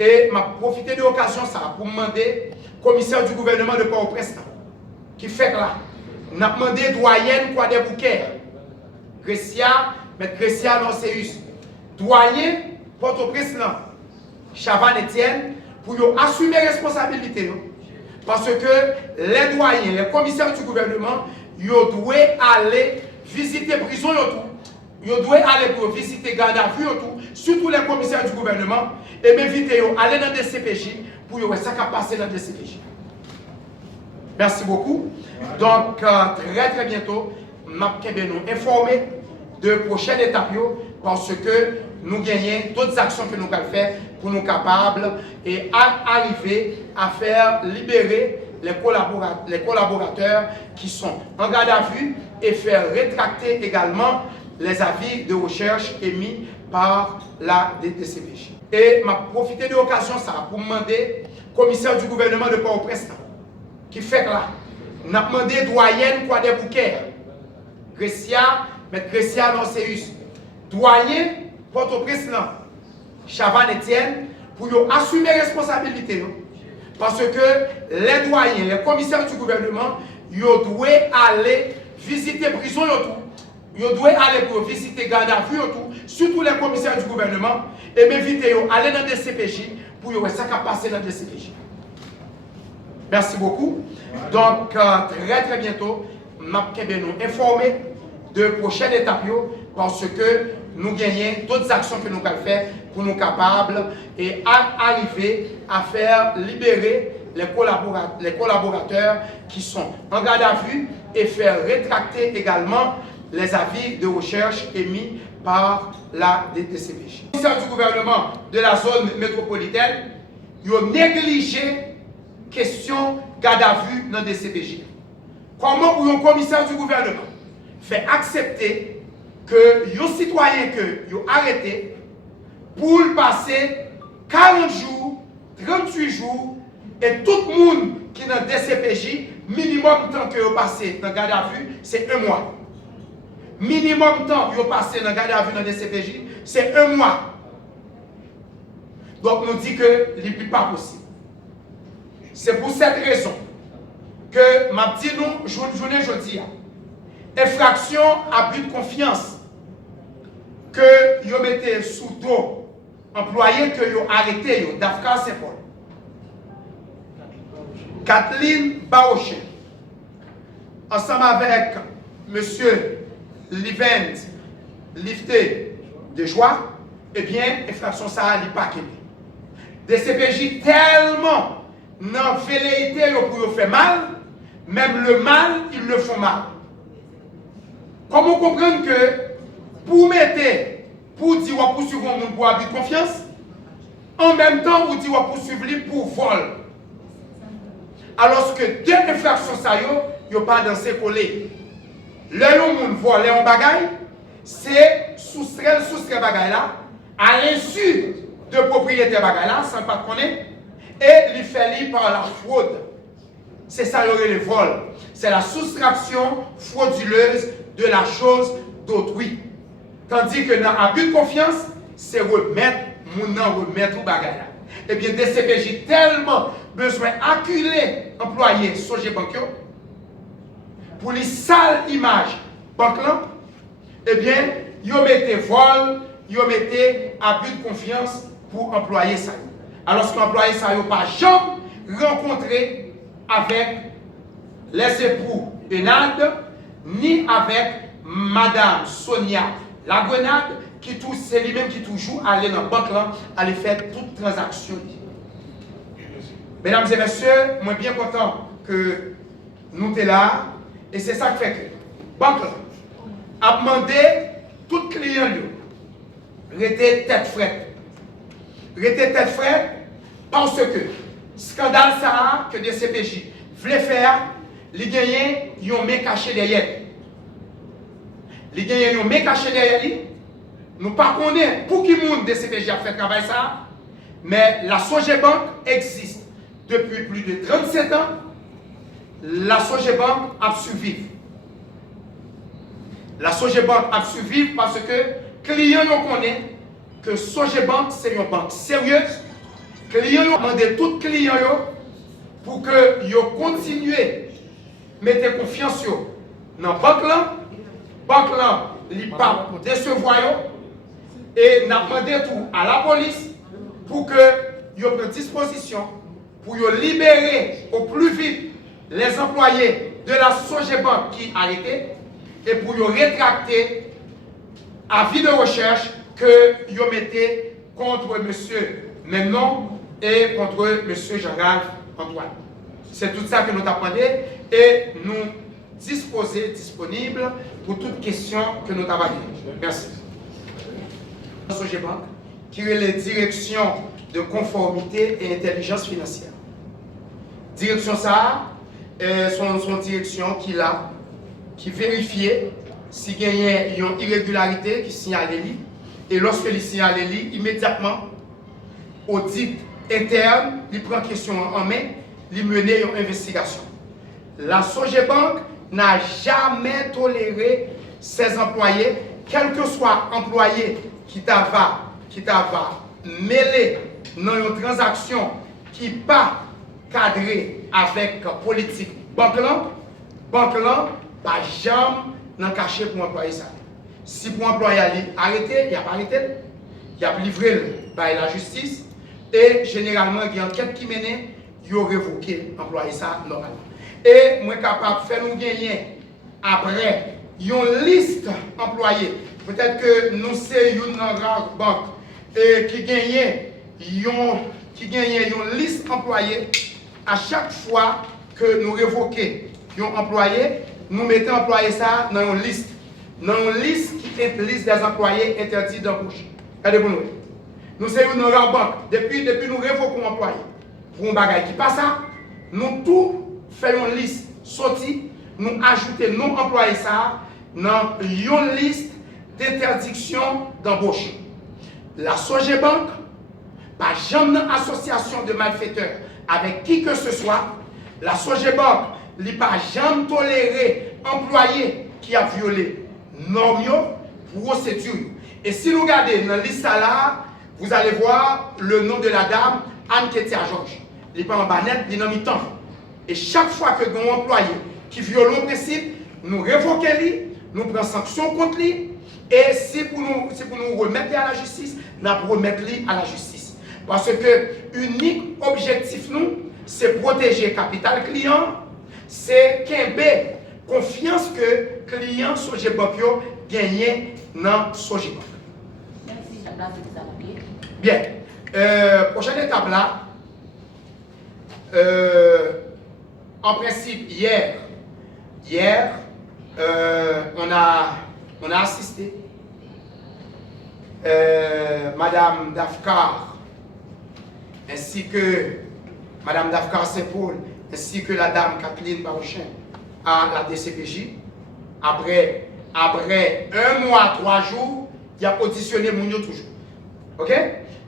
Et m'a profité de l'occasion ça pour demander au commissaire du gouvernement de Port-au-Prince qui fait là. On a demandé doyenne quoi des bouquets. Grecia, M. Grecia Norceus. Doyen Port-au-Prince Chavan Etienne pour assumer responsabilité. Parce que les doyens, les commissaires du gouvernement, ils doivent aller visiter la prison, ils doivent aller pour visiter garde à vue, surtout les commissaires du gouvernement, et m'inviter à aller dans des CPJ pour voir ce qui a passé dans des CPJ. Merci beaucoup. Donc, très bientôt, nous allons informer de prochaines étapes parce que nous gagnons d'autres actions que nous allons faire pour nous capables et arriver à faire libérer les collaborateurs qui sont en garde à vue et faire rétracter également les avis de recherche émis par la DTCPJ. Et m'a profité de l'occasion ça pour demander au commissaire du gouvernement de Port-au-Prince qui fait là. On a demandé doyenne quoi des bouquets. Grecia, M. Grecia Norceus. Doyen Port-au-Prince Chavan Etienne pour assumer responsabilité. Parce que les doyens, les commissaires du gouvernement, ils doivent aller visiter la prison, ils doivent aller pour visiter garde à vue, surtout les commissaires du gouvernement, et m'inviter à aller dans des CPJ pour voir ce qui a passé dans des CPJ. Merci beaucoup. Donc, très bientôt, nous allons informer de prochaines étapes parce que nous gagnons d'autres actions que nous allons faire pour nous capables et arriver à faire libérer les collaborateurs qui sont en garde à vue et faire rétracter également les avis de recherche émis par la DTCPJ. Les ministères du gouvernement de la zone métropolitaine ont négligé la question garde à vue dans des CPJ. Comment pour un commissaire du gouvernement fait accepter que les citoyens que ont arrêté pour passer 40 jours, 38 jours, et tout le monde qui est dans des CPJ, minimum temps que vous passez dans garde à vue, c'est 1 mois. Minimum temps que vous passez dans garde à vue dans des CPJ, c'est 1 mois. Donc nous dit que ce n'est pas possible. C'est pour cette raison que m'a dit nous, journée jeudi, infraction à but de confiance que vous mettez sous dos employé que vous arrêté d'Afka Saint-Paul. Kathleen Baochet, ensemble avec M. Livent Lifté de Joie, eh bien, infraction ça n'est pas qu'elle. Des CPJ tellement dans la velléité pour faire mal, même le mal, ils le font mal. Comment comprendre que pour mettre, pour dire qu'on poursuivre un monde pour abus de confiance, en même temps, vous dites qu'on poursuivre lui pour vol. Alors que deux infractions, ça y a pas dansé collé. Le monde voler en bagaille, c'est soustraire bagaille là, à l'insu de propriétaire bagaille là, sans pas connaître, et lui fait par la fraude. C'est ça le vol. C'est la soustraction frauduleuse de la chose d'autrui. Tandis que dans l'abus de confiance, c'est remettre au bagaille. Eh bien, des CPJ tellement besoin d'acculer employés Sogé Banque pour les sales images banque là, eh bien, ils mettent vol, ils mettent abus de confiance pour employer ça. Alors qu'employé ça n'a pas jamais rencontré avec les époux Enad, ni avec Madame Sonia Lagrenade, c'est lui-même qui toujours allait dans la banque là, aller faire toute transaction. Mesdames et messieurs, moi bien content que nous sommes là, et c'est ça qui fait que la banque là a demandé tout client rester tête frette. Rester tête frette parce que scandale ça que des CPJ voulaient faire, les gagnants ils ont mis caché derrière. Les gagnants ils ont mis caché derrière lui. Nous ne connaissons pas pour qui monde des CPJ a fait travail ça, mais la Sogebank existe depuis plus de 37 ans. La Sogebank a survécu. La Sogebank a survécu parce que les clients connaissent que Sogebank c'est une banque sérieuse, que clients ont demandé tous les clients pour que ils continuent à mettre confiance dans la banque là. Banque là, ils ne pas décevoir et n'a demandé tout à la police pour que ils prennent disposition pour libérer au plus vite les employés de la Sogebank qui arrêté et pour rétracter avis de recherche que ils mettaient contre M. Menon et contre M. Jean-Ralph Antoine. C'est tout ça que nous attendons et nous disponibles pour toute question que nous avons. Merci. Sogebank, qui est la direction de conformité et intelligence financière. Direction ça, son direction qui vérifie si il y a une irrégularité qui signale et lorsque il signale immédiatement, audit interne, il prend question en main, il mène une investigation. La Sogebank n'a jamais toléré ses employés, quel que soit employé qui t'a mêlé dans une transaction qui n'est pas cadrée avec la politique banque là, pas jamais n'en cacher pour employer ça. Si pour employer arrêté, il n'y a pas arrêté, il y a livré par la justice et généralement il y a une enquête qui mène, il y a révoqué employer ça normalement. Et moi capable de faire nous gagner après une liste employée. Peut-être que nous sommes une rare banque et qui gagne une liste employée. À chaque fois que nous révoquons un employé, nous mettons employé ça dans une liste. Dans une liste qui est une liste des employés interdits d'embauche. Regardez-vous nous. Nous sommes une rare banque. Depuis nous révoquons un employé. Pour un bagage qui passe ça, nous tout faisons une liste sortie, nous ajoutons nos employés ça dans une liste d'interdiction d'embauche. La Sogebank, pas jamais association de malfaiteurs avec qui que ce soit, la Sogebank n'a pas jamais toléré employé qui a violé normes procédures. Et si vous regardez dans la liste là, vous allez voir le nom de la dame Anne-Ketia Georges. Il n'est pas en banette, il est en mi-temps. Et chaque fois que nous avons un employé qui viole le principe, nous révoquons lui, nous prenons sanction contre lui. Et si pour nous remettre à la justice, nous remettre à la justice. Parce que l'unique objectif, nous, c'est protéger le capital client, c'est qu'il y ait confiance que le client Sogebank gagne dans Sogebank. Merci. Bien. Prochaine étape là, en principe, hier, on a assisté Madame Dafkar ainsi que Madame Dafkar Saint-Paul ainsi que la dame Kathleen Barouchin à la DCPJ. Après 1 mois, 3 jours, il a auditionné Mounio toujours. Ok?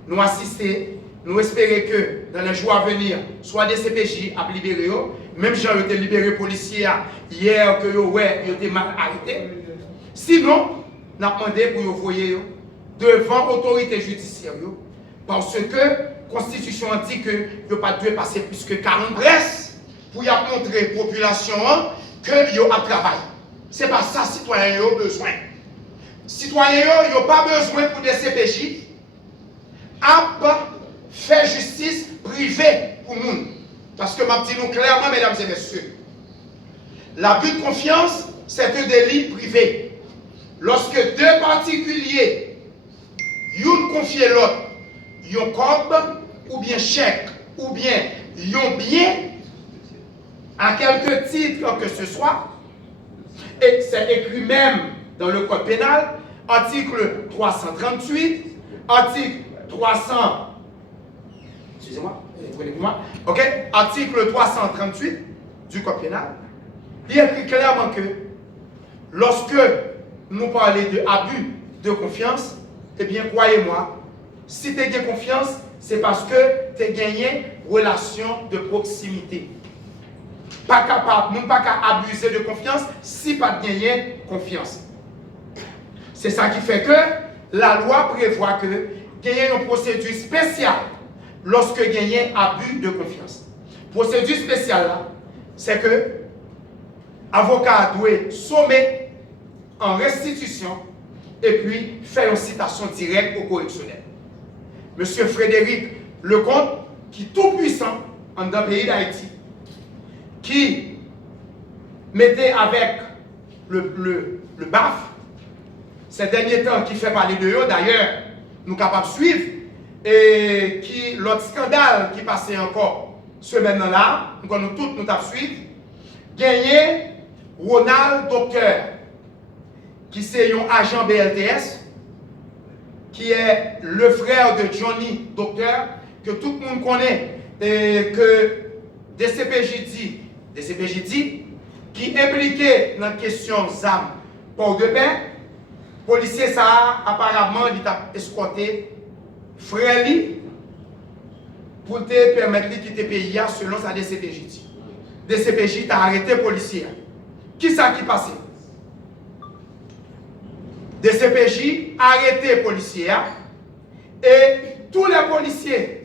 Nous assister, nous espérer que dans les jours à venir, soit DCPJ a libéré, même si j'ai été libéré policier hier que ils été mal arrêté. Sinon, nous avons demandé pour vous voyez devant l'autorité judiciaire parce que la Constitution dit que vous ne pas dû passer plus que 40 presses pour montrer à la population que vous avez travaillé. Ce n'est pas ça que les citoyens ont besoin. Les citoyens n'ont pas besoin pour des CPJ à faire justice privée pour nous. Parce que je dis nous clairement, mesdames et messieurs, l'abus de confiance, c'est un délit privé. Lorsque deux particuliers, ils confient l'autre, ils ont corps, ou bien chèque, ou bien ils ont bien, à quelque titre que ce soit, et c'est écrit même dans le code pénal, article 338, article 300, excusez-moi, ok, article 338 du code pénal, il écrit clairement que lorsque nous parlons de abus de confiance, eh bien, croyez-moi, si tu as confiance, c'est parce que tu as gagné relation de proximité. Pas capable, nous pas qu'à abuser de confiance si pas de gagner confiance. C'est ça qui fait que la loi prévoit que gagner une procédure spéciale lorsque gagne abus de confiance. Procédure spéciale là, c'est que avocat doit sommer en restitution et puis faire une citation directe au correctionnel. Monsieur Frédéric Lecomte, qui est tout puissant dans le pays d'Haïti, qui mettait avec le BAF, ces derniers temps qui fait parler de eux, d'ailleurs, nous sommes capables de suivre, et qui l'autre scandale qui passait encore ce maintenant-là, nous tous nous avons suivi, gagné Ronald Docteur, qui est un agent BLTS, qui est le frère de Johnny Docteur, que tout le monde connaît, et que DCPJ dit, qui est impliqué dans la question ZAM port de paix, policier ça apparemment il a escorté frère li pour te permettre de quitter le pays selon sa DCPJ dit. DCPJ t'a arrêté policier. Qui ça qui passé? DCPJ a arrêté policier et tous les policiers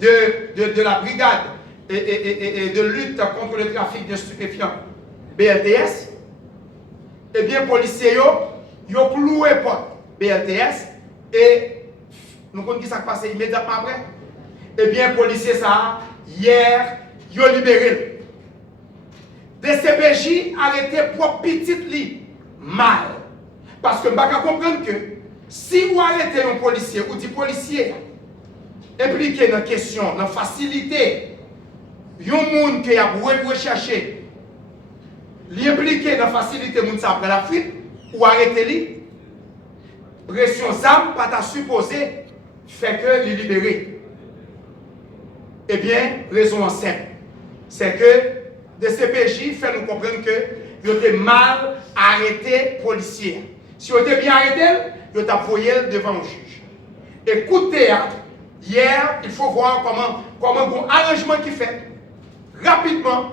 de la brigade et de lutte contre le trafic de stupéfiants BLTS, eh bien, les policiers ont cloué porte BLTS et nous connaissons ce qui s'est passé immédiatement après. Eh bien, les policiers, ça, hier, ils ont libéré. DCPJ a arrêté pour petite lit mal. Parce que je ne comprendre que si vous arrêtez un policier ou des policiers impliqués dans la question, dans la facilité, il y a des gens qui ont recherché, l'impliqué dans la facilité, moun sa prend la fuite, ou arrêter lui, pression ZAM, pas ta supposé, fait que les libérer. Eh bien, raison simple, c'est que DCPJ fait nous comprendre que ils ont mal arrêté policier. Si ils ont bien arrêté, ils ont envoyé devant le juge. Et coup de théâtre, hier, il faut voir comment un arrangement qui fait. Rapidement,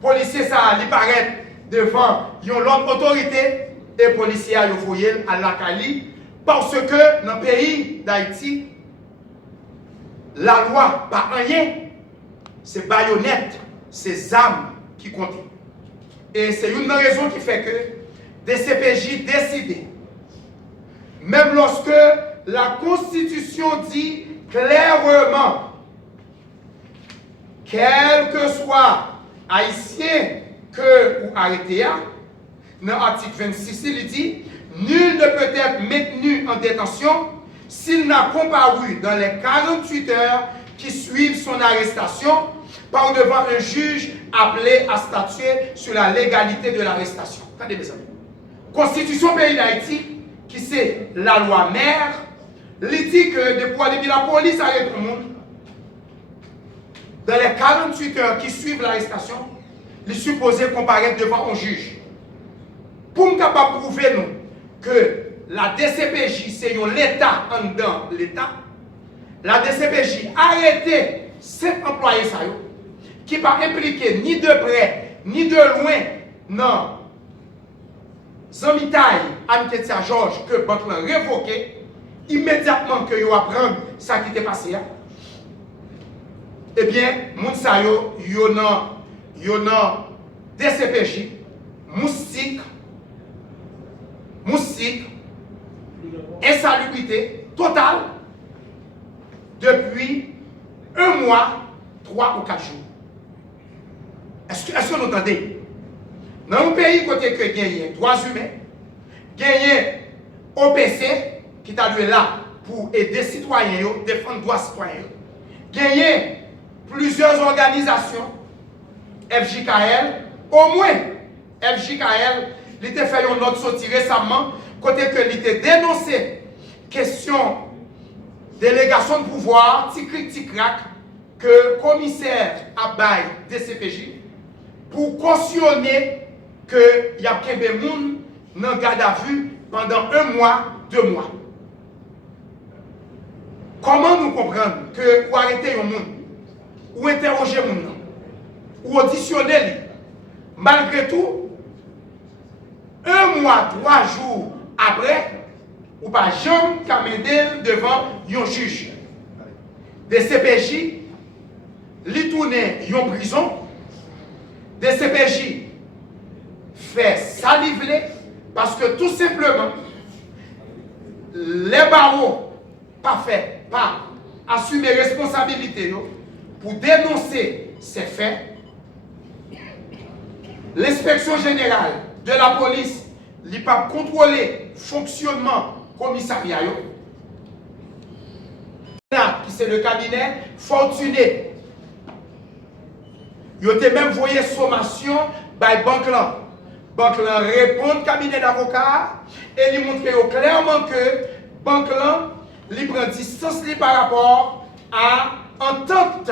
policier ça lui paraît devant l'autre autorité et policier a envoyé à la Cali parce que dans le pays d'Haïti, la loi, pas rien, c'est baïonnette, c'est armes qui comptent. Et c'est une raison qui fait que DCPJ décidé, même lorsque la Constitution dit clairement, quel que soit haïtien que ou arrêté, dans l'article 26, il dit, nul ne peut être maintenu en détention s'il n'a comparu dans les 48 heures qui suivent son arrestation par devant un juge appelé à statuer sur la légalité de l'arrestation. Regardez mes amis. Constitution pays d'Haïti, qui c'est la loi mère, il dit que depuis la police arrête tout le monde, dans les 48 heures qui suivent l'arrestation, il est supposé comparaître devant un juge. Pour nous capable prouver nous que la DCPJ c'est l'État en dedans l'État, la DCPJ a arrêté cet employé ça qui pas impliqué ni de près ni de loin non Zamitaï Anketia Georges que banque révoqué immédiatement que yo apprendre ça qui était passé. Eh bien, moun sa yo nan DCPJ moustique insalubrité totale depuis 1 mois, 3 ou 4 jours. Est-ce que vous entendez? Dans un pays côté que gagne droits humains, gagne OPC qui t'a dû là pour aider les citoyens, défendre les droits citoyens, gagne plusieurs organisations, FJKL, au moins FJKL, il a fait une note sortie récemment, côté que il a dénoncé question délégation de pouvoir, tic-cric-tic-crac, que commissaire Abay DCPJ, pour cautionner qu'il y a des gens dans garde à vue pendant 1 mois, 2 mois. Comment nous comprendre que pour arrêter un monde, ou interroger un monde, ou auditionner, malgré tout, 1 mois, 3 jours après, ou pas jamais qu'à m'aider devant un juge. Des CPJ, li tourne en prison, des CPJ fait saliver parce que tout simplement, les barreaux pas fait, pas assumer responsabilité pour dénoncer ces faits. L'inspection générale de la police n'a pas contrôlé le fonctionnement commissariat. Qui c'est le cabinet Fortuné. Ils ont même envoyé sommation par banque là. Banque là répond au cabinet d'avocat et ils montrent clairement que banque là prend distance par rapport à entente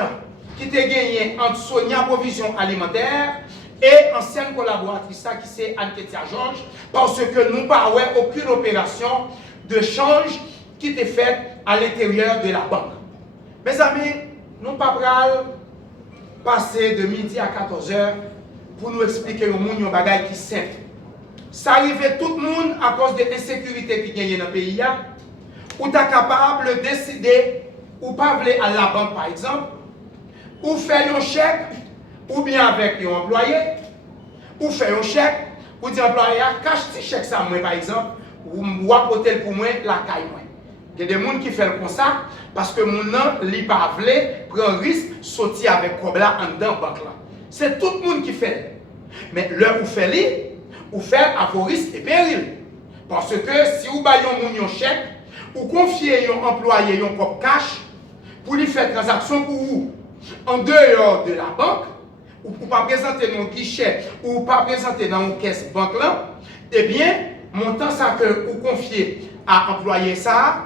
qui était gagnée entre Sonia Provision Alimentaire et ancienne collaboratrice qui c'est Anne-Ketia Georges, parce que nous n'avons aucune opération de change qui était faite à l'intérieur de la banque. Mes amis, nous ne pouvons pas passer de midi à 14h pour nous expliquer au monde un bagage qui est simple. Ça arrive tout le monde à cause de l'insécurité qui gagne dans le pays. Ou tu es capable de décider ou pas aller à la banque par exemple, ou faire un chèque, ou bien avec un employé, ou faire un chèque, ou dire employé, cache ce chèque ça moi par exemple, ou apporter pour moi la caille moi. Il y a des gens qui font comme ça parce que mon nom li pas vle prend risque sortir avec comme là en dedans banque là. C'est tout le monde qui fait. Mais l'heure où fait li, ou faire à vos risques et périls. Parce que si vous baillez un chèque, ou confiez un employé un cop cash pour lui faire transaction pour vous en dehors de la banque, ou pour pas présenter dans guichet, ou pas présenter dans une caisse banque là, eh bien, montant ça que vous confiez à employer ça,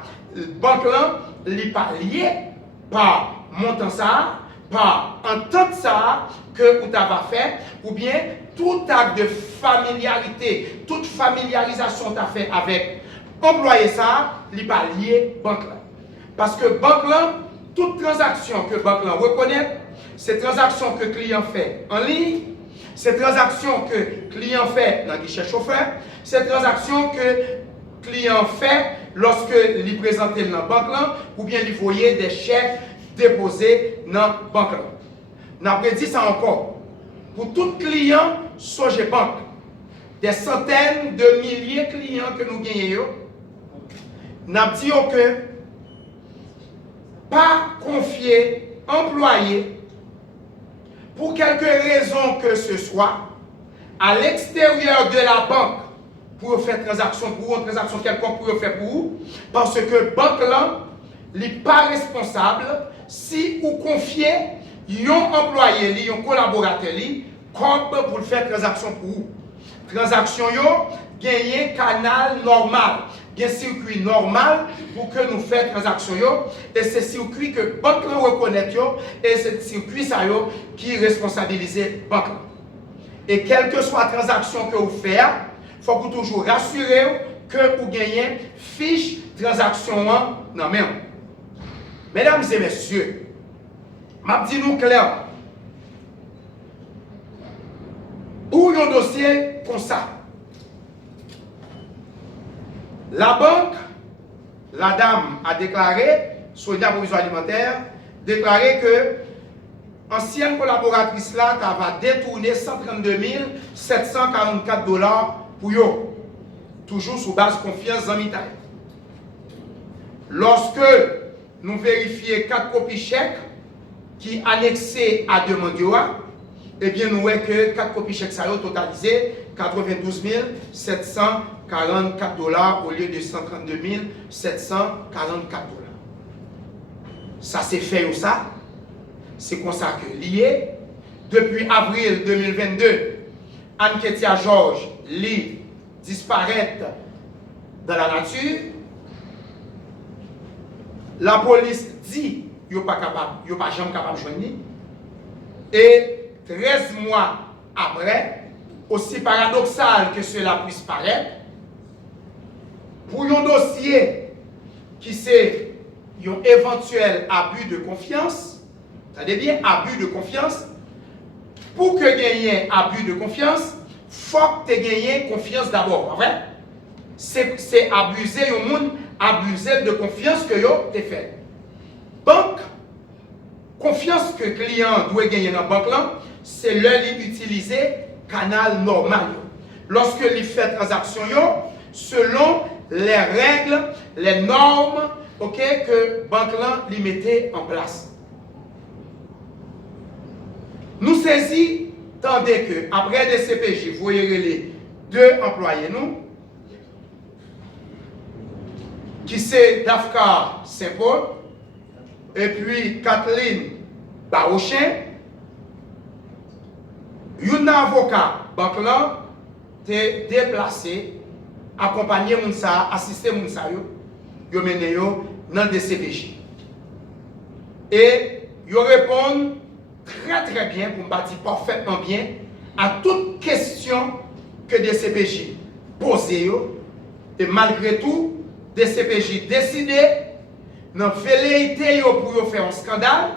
banque là, n'est pas lié par montant ça, par entente ça que vous avez fait, ou bien tout acte de familiarité, toute familiarisation tu as fait avec employer ça, n'est pas lié banque là. Parce que banque là, toute transaction que banque là reconnaît, c'est transaction que client fait en ligne, c'est transaction que client fait dans le guichet chauffeur, c'est transaction que client fait lorsque il présente dans la banque là, ou bien il voyait des chèques déposés dans la banque là. Nous avons dit ça encore. Pour tout client, Soje Banque, des centaines de milliers de clients que nous gagnons, nous avons dit que pas confier employé pour quelque raison que ce soit à l'extérieur de la banque pour faire transaction pour une transaction quelconque pour faire pour vous, parce que banque là n'est pas responsable si vous confiez un employé, un collaborateur comme pour faire transaction pour vous. Transaction yo gagner canal normal, un circuit normal pour que nous fassions transaction yo, et c'est circuit que banque là reconnaît yo, et c'est circuit ça yo qui responsabilise banque là. Et quelle que soit la transaction que vous faites, il faut que vous toujours rassurez que vous gagnez fiche transaction non mais mesdames et messieurs, je dis nous clairement, pour un dossier comme ça, la banque, la dame a déclaré, Sonia Provision Alimentaire, déclaré que ancienne collaboratrice là va détourner 132 744 $ pour eux, toujours sous base confiance en Mitaï. Lorsque nous vérifions 4 copies chèques qui annexées à demande, eh bien nous voyons que 4 copies chèques ça a totalisé 92 744 $ au lieu de 132 744 $. Ça c'est fait ou ça? C'est comme ça que lié, depuis avril 2022, Anne-Ketia Georges lit disparaître dans la nature. La police dit qu'il n'est pas capable, il n'est pas jamais capable de joindre. Et 13 mois après, aussi paradoxal que cela puisse paraître, pour un dossier qui c'est un éventuel abus de confiance, c'est-à-dire bien abus de confiance, pour que gagner abus de confiance, il faut que tu aies gagné confiance d'abord, vrai? C'est abuser au monde abusé de confiance que yo te fait. Banque, confiance que client doit gagner dans la banque là, c'est leur utiliser canal normal. Lorsque il fait transaction yo, selon les règles, les normes, ok, que banque là lui mettait en place. Nous saisissons, tandis que après des CPJ, vous voyez les deux employés nous, qui c'est Dafka Saint-Paul et puis Kathleen Barochin. Un avocat banque là t'est déplacé, accompagné Mounsa, assisté Mounsa yo mené yo dans des CPJ. Et yo répondent très bien, pour me dire parfaitement bien, à toute question que des CPJ posent. Et malgré tout, des CPJ décidé, dans velléité pour faire un scandale,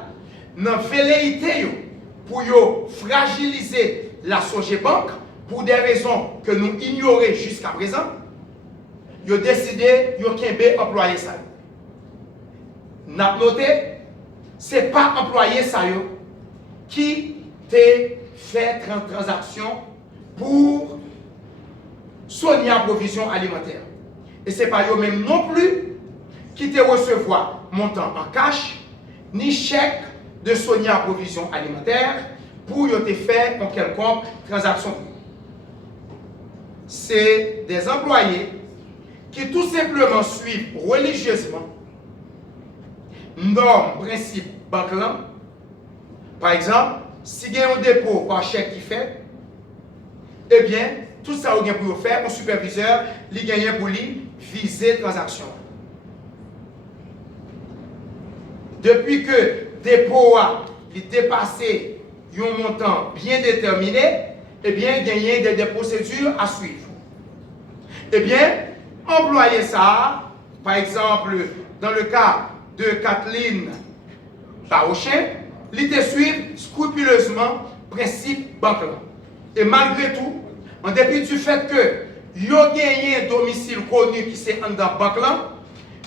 dans velléité pour fragiliser la Sogebank, pour des raisons que nous ignorons jusqu'à présent, ils ont décidé de employer ça. Nous avons noté, ce n'est pas employé ça qui t'a fait transaction pour Sonia Provision Alimentaire. Et ce n'est pas eux-mêmes non plus qui te recevoir montant en cash, ni chèque de Sonia Provision Alimentaire pour te faire en quelconque transaction. C'est des employés qui tout simplement suivent religieusement normes, principes bancaires. Par exemple, si il y a un dépôt par chèque qui fait, eh bien, tout ça vous avez pour faire, un superviseur, il gagne pour lui viser transaction. Depuis que dépôt a dépassé un montant bien déterminé, eh bien, il y a des procédures à suivre. Eh bien, employer ça, par exemple, dans le cas de Kathleen Barochin, il te suit scrupuleusement principe bancaire. Et malgré tout, en dépit du fait que il a gagné un domicile connu qui c'est en dans banque là,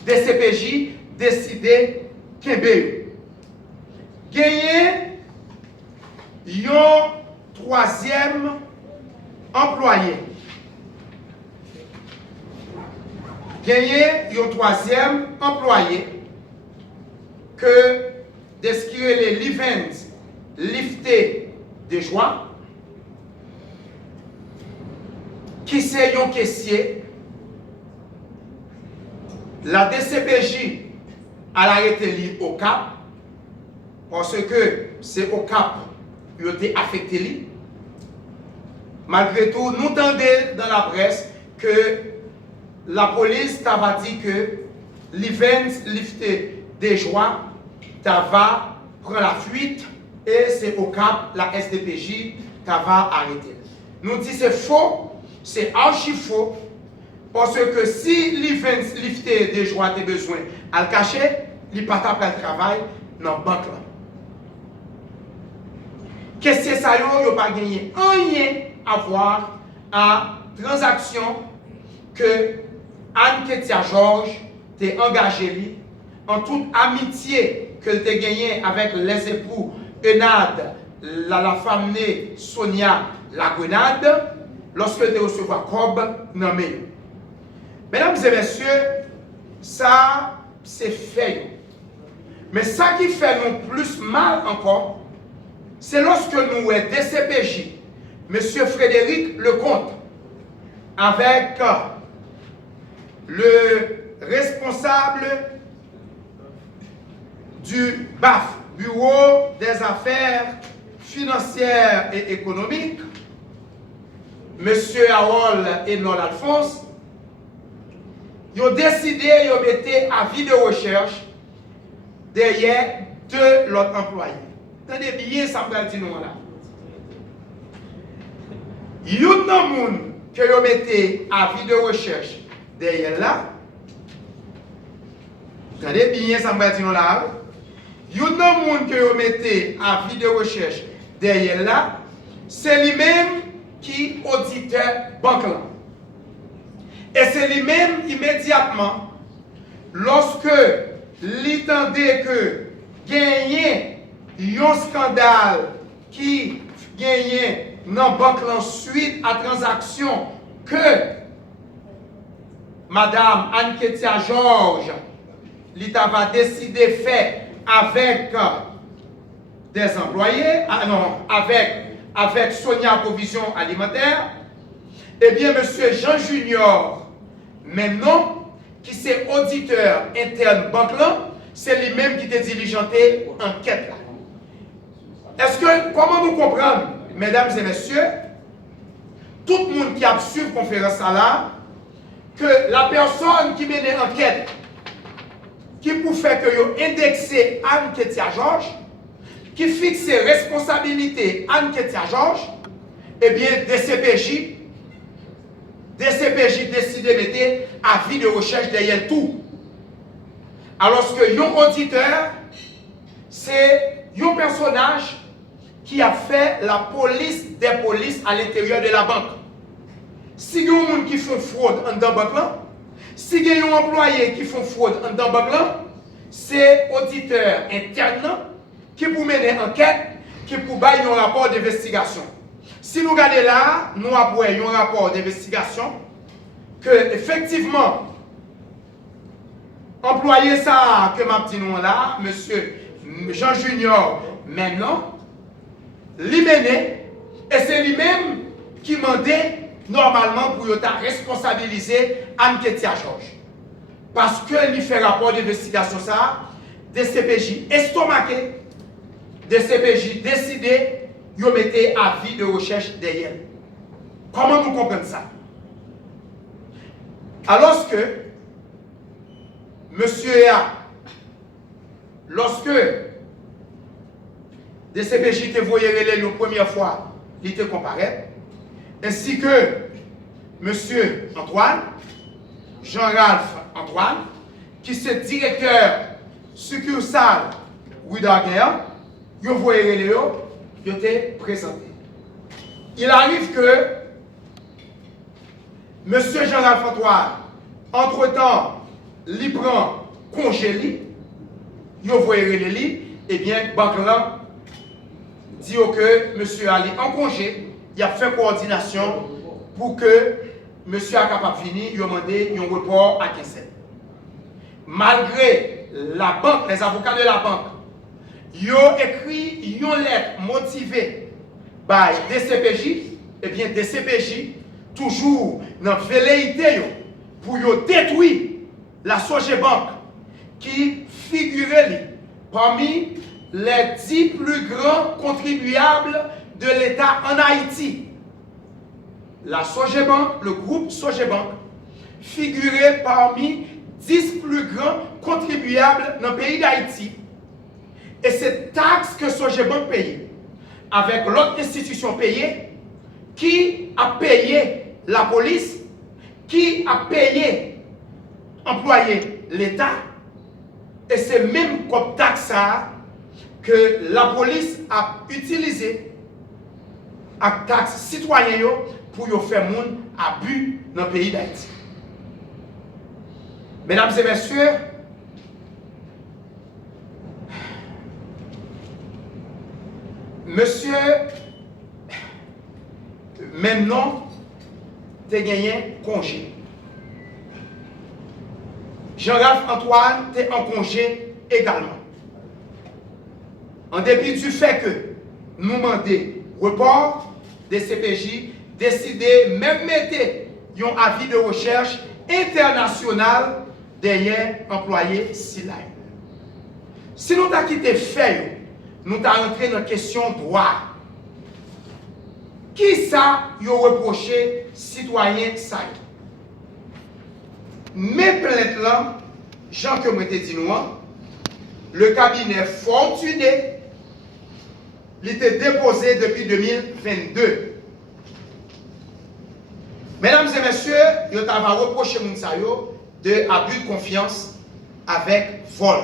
des CPJ décidé Kembe. Gagné un troisième employé. Gagné un troisième employé que descrire les livens liftés de joie, qui c'est un caissier, la DCPJ a arrêté au Cap, parce que c'est au Cap qui a été affecté. Malgré tout, nous entendons dans la presse que la police t'a dit que l'event lifté des joies va prendre la fuite et c'est au Cap, la SDPJ va arrêter. Nous disons c'est faux, c'est archi faux, parce que si l'event lifté des joies a besoin à le cacher, il n'y a pas de travail dans la banque. Qu'est-ce que ça, il n'y a pas gagné rien à voir à transaction que Anne-Ketia Georges t'a engagé en toute amitié que tu as gagné avec les époux Enad, la femme née Sonia la Grenade, lorsque tu recevras Cobb nommé. Mesdames et messieurs, ça c'est fait. Mais ça qui fait nous plus mal encore, c'est lorsque nous sommes DCPJ, M. Frédéric Lecomte, avec le responsable du BAF, Bureau des Affaires Financières et Économiques, M. Harold Enol Alphonse, ils ont décidé de mettre avis de recherche derrière deux autres employés. Attendez bien, ça me dit nous là. Il y a un monde que vous mettez avis de recherche derrière là. Attendez bien, ça me dit nous là. Il y a un monde que vous mettez avis de recherche derrière là. C'est lui-même qui auditeur banque là. Et c'est lui-même immédiatement lorsque l'entendait que gagner un scandale qui gagnait dans la banque suite à transaction que Madame Anne-Ketia Georges l'État va décider de faire avec des employés, avec Sonia Provision Alimentaire, eh bien, M. Jean Junior, maintenant, qui c'est auditeur interne banque là, c'est lui-même qui t'a diligenté enquête là. Est-ce que, comment nous comprenons, mesdames et messieurs, tout le monde qui a suivi la conférence là, que la personne qui mène l'enquête, qui pour faire que vous indexez Anne-Ketia Georges, qui fixe responsabilité Anne-Ketia Georges, eh bien, DCPJ décide de mettre avis de recherche derrière tout. Alors que un auditeur, c'est un personnage qui a fait la police des polices à l'intérieur de la banque. Si il y a des gens qui font fraude dans la banque, si il y a un employé qui font fraude dans la banque, c'est l'auditeur interne qui pour mener enquête, qui pour bailler un rapport d'investigation. Si nous regardons là, nous avons un rapport d'investigation que effectivement, employé ça que m'a dit nous là, monsieur Jean Junior, maintenant, lui mené, et c'est lui-même qui demandait normalement pour responsabiliser Anne-Ketia Georges. Parce que lui fait rapport d'investigation ça, DCPJ estomaqué, DCPJ décidé, il mettait avis de recherche derrière. Comment nous comprenons ça? Alors que monsieur A, lorsque DCPJ te voyait la première fois, il te comparait, ainsi que monsieur Antoine, Jean-Ralph Antoine, qui est directeur succursale Rue d'Aguerre, il voyait les il était présenté. Il arrive que M. Jean-Ralph Antoine, entre-temps, il prend congé, il voyait les lits, et bien, Banclan dit que M. Ali en congé, il a fait coordination pour que M. a capable de finir, il a demandé un report à 15. Malgré la banque, les avocats de la banque, ils ont écrit une lettre motivée par DCPJ, et bien DCPJ, toujours dans la velléité pour détruire la Sogebank qui figurait parmi les 10 plus grands contribuables de l'État en Haïti. La Sogebank, le groupe Sogebank, figurait parmi 10 plus grands contribuables dans le pays d'Haïti. Et cette taxe que Sogebank payait, avec l'autre institution payée, qui a payé la police, qui a payé employé l'État, et c'est même comme taxe que la police a utilisé à taxe citoyen pour faire moun abus dans le pays d'Haïti. Mesdames et messieurs, monsieur, maintenant, tu as gagné congé. Jean-Ralph Antoine, tu es en congé également. En dépit du fait que nous demandons report des CPJ, décider même mettre un avis de recherche international derrière employé SILAI. Si nous avons quitté fait, nous avons entré dans la question droit. Qui ça y a reproché citoyen ça? Mes plaintes là, Jean que moi te dit nous, le cabinet Fortuné, il était déposé depuis 2022. Mesdames et messieurs, il y a reproché Mounsayo de abus de confiance avec vol.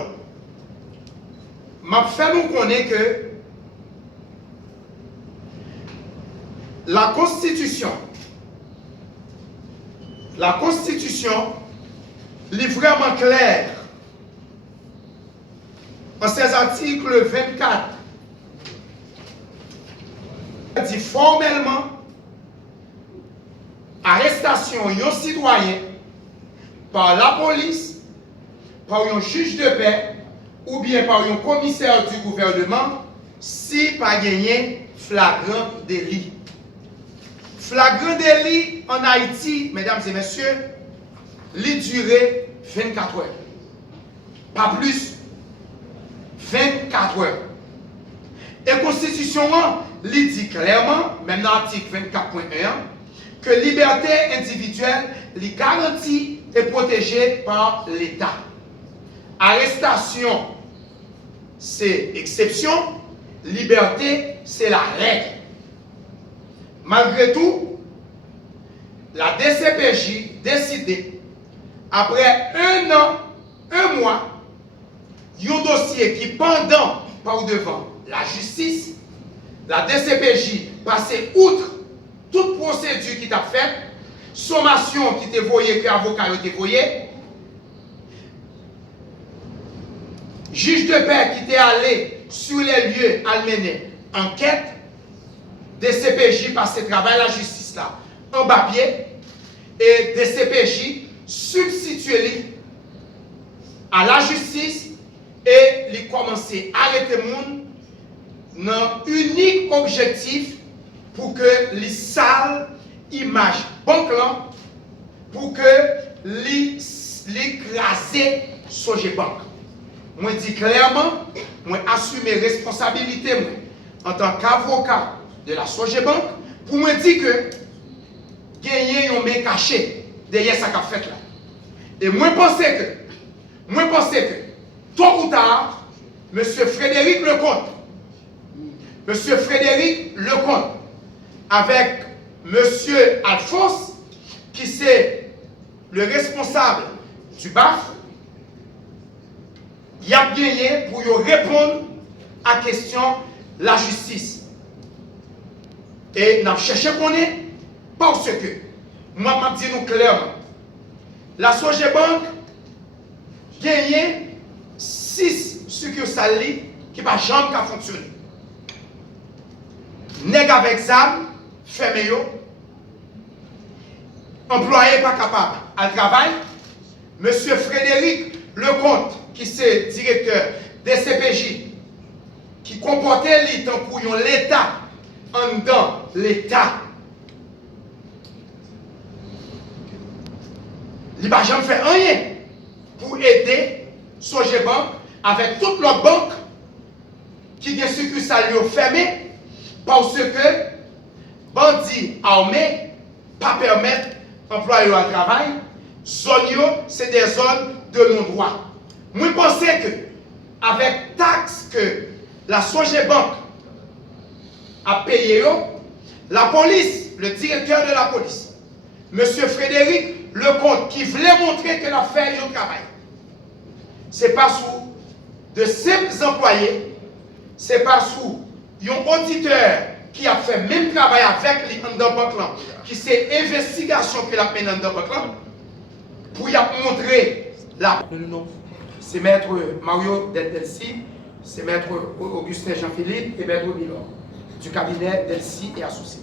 Je fait nous connaître que la Constitution est vraiment claire en ces articles 24, dit formellement arrestation d'un citoyen par la police, par un juge de paix ou bien par un commissaire du gouvernement si pas gagné flagrant délit. Flagrant délit en Haïti, mesdames et messieurs, il duré 24 heures. Pas plus. 24 heures. Et la Constitution dit clairement, même dans l'article 24.1, que liberté individuelle est garantie et protégée par l'État. Arrestation, c'est exception. Liberté, c'est la règle. Malgré tout, la DCPJ décidé, après un an, un mois, un dossier qui pendant par devant la justice, la DCPJ passait outre toute procédure qui t'a faite, sommation qui t'est voyée, que l'avocat t'a voyé, juge de paix qui t'est allé sur les lieux à mener enquête, DCPJ passait travail la justice là en bas pied, et DCPJ substitué à la justice et il commençait à arrêter les gens dans unique objectif pour que les sales images banque là pour que l'écraser Soje Bank. Moi dis clairement, moi assumer responsabilité moi, en tant qu'avocat de la Soje Bank pour me dire que gagner un main caché derrière ça qu'a fait là. Et moi pensais que tôt ou tard, M. Frédéric Lecomte, avec M. Alphonse, qui c'est le responsable du BAF, il a gagné pour répondre à la question de la justice. Et nous avons cherché qu'on est parce que, moi, je dis nous clairement, la Soje Bank gagné 6 succursales qui ne va jamais fonctionner. Nèg avec ça, fermé yo, employé pas capable à travail. Monsieur Frédéric Lecomte, qui est directeur des CPJ, qui comportait l'État pour l'État, en dedans l'État. Il n'a jamais fait rien pour aider Soje Bank avec toutes les banques qui ont succursales fermées parce que bandits armés ne pas permettre employés à travail. Zones, c'est des zones de non-droit. Moi, je pense que avec taxe que la Soje Bank a payé, la police, le directeur de la police, M. Frédéric Lecomte, qui voulait montrer que l'affaire est au travail, ce n'est pas sous de simples employés, ce n'est pas sous un auditeur qui a fait même travail avec les banque qui c'est investigation que la peine dans banque pour y montrer la. C'est maître Mario Delcy, c'est maître Augustin Jean-Philippe et maître Milon du cabinet Delcy et associés.